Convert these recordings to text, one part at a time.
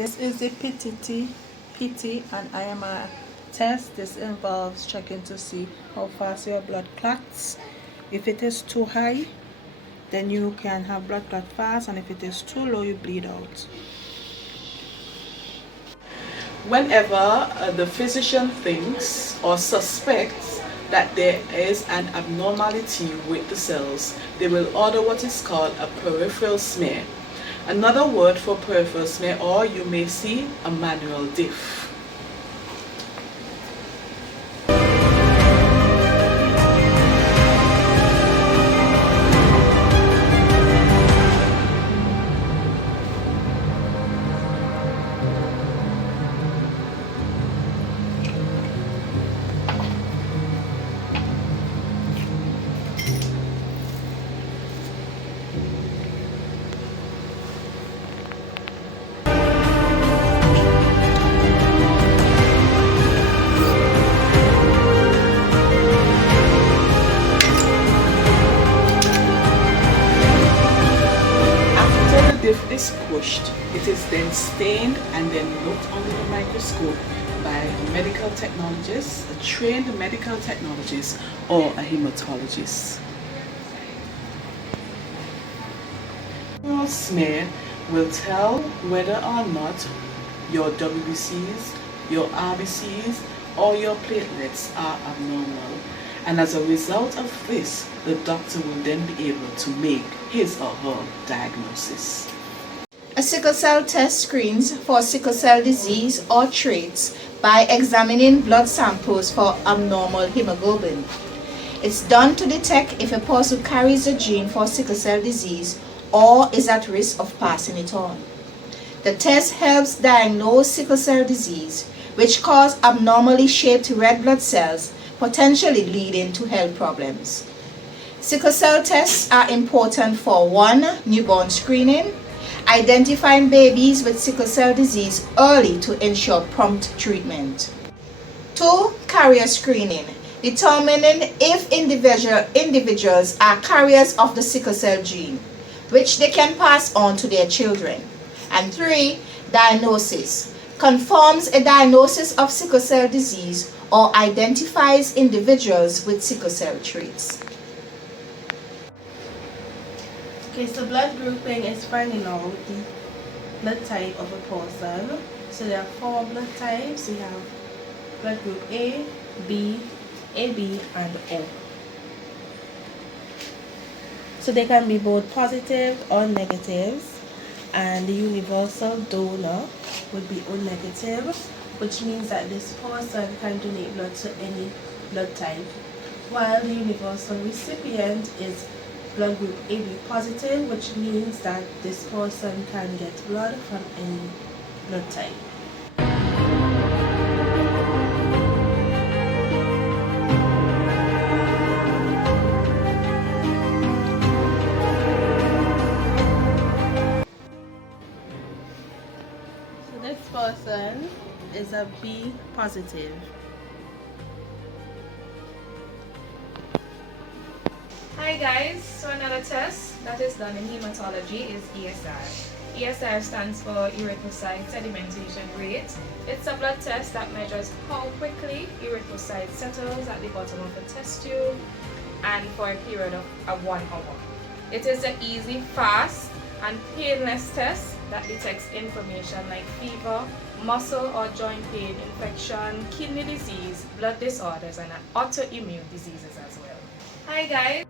This is the PT and IMR test. This involves checking to see how fast your blood clots. If it is too high, then you can have blood clot fast, and if it is too low, you bleed out. Whenever the physician thinks or suspects that there is an abnormality with the cells, they will order what is called a peripheral smear. Another word for peripheral smear, or you may see a manual diff. Diff is pushed, it is then stained and then looked under the microscope by a medical technologist, a trained medical technologist, or a hematologist. Peripheral smear will tell whether or not your WBCs, your RBCs, or your platelets are abnormal. And as a result of this, the doctor will then be able to make his or her diagnosis. A sickle cell test screens for sickle cell disease or traits by examining blood samples for abnormal hemoglobin. It's done to detect if a person carries the gene for sickle cell disease or is at risk of passing it on. The test helps diagnose sickle cell disease, which cause abnormally shaped red blood cells, potentially leading to health problems. Sickle cell tests are important for 1. Newborn screening, identifying babies with sickle cell disease early to ensure prompt treatment. 2. Carrier screening, determining if individuals are carriers of the sickle cell gene, which they can pass on to their children. And 3. Diagnosis, confirms a diagnosis of sickle cell disease or identifies individuals with sickle cell traits. Okay, so blood grouping is finding out the blood type of a person. So there are 4 blood types. We have blood group A, B, AB, and O. So they can be both positive or negatives, and the universal donor would be O negative, which means that this person can donate blood to any blood type, while the universal recipient is blood group AB positive, which means that this person can get blood from any blood type. So this person is a B positive. Hi guys, so another test that is done in hematology is ESR. ESR stands for erythrocyte sedimentation rate. It's a blood test that measures how quickly erythrocyte settles at the bottom of the test tube and for a period of 1 hour. It is an easy, fast and painless test that detects information like fever, muscle or joint pain, infection, kidney disease, blood disorders and autoimmune diseases as well. Hi guys!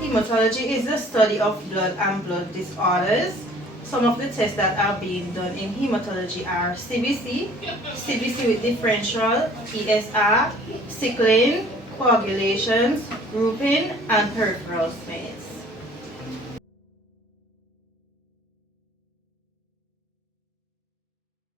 Hematology is the study of blood and blood disorders. Some of the tests that are being done in hematology are CBC with differential, ESR, sickling, coagulations, grouping, and peripheral smears.